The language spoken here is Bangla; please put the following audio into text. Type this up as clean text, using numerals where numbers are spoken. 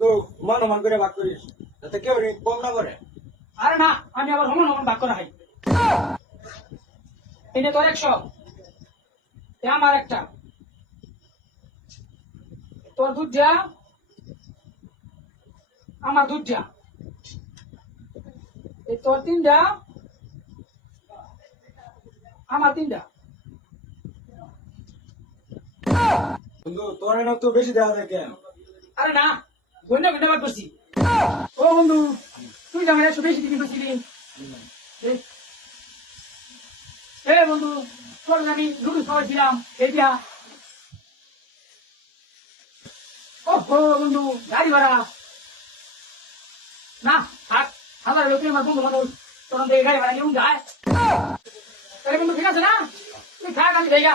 তো মান মান করে ভাগ করিস যাতে কেউ কম না করে। আরে না, আমি আবার হমন হমন ভাগ করা হয়। এটা তোর 100, এ আমার একটা, তোর দুধ যা, আমার দুধ যা, এই তোর 3টা, আমার 3টা। বন্ধু তোর এনে তো বেশি দেওয়া যায় কেন? আরে না, গন্ডা গন্ডা ভাগ করছি। ও বন্ধু, তুই তো আমার 100 বেশি দিবি করছিলি। এ বন্ধু, তোর আমি লুডু খাওয়াইছিলাম, এটা। ও বন্ধু, গাড়ি ভাড়া না থাক, আমার লোকে আমার বন্ধু মানুষ, তখন থেকে গাড়ি ভাড়া নিয়ে যায়। তাহলে বন্ধু ঠিক আছে না, তুই থাক, আমি যাই গা।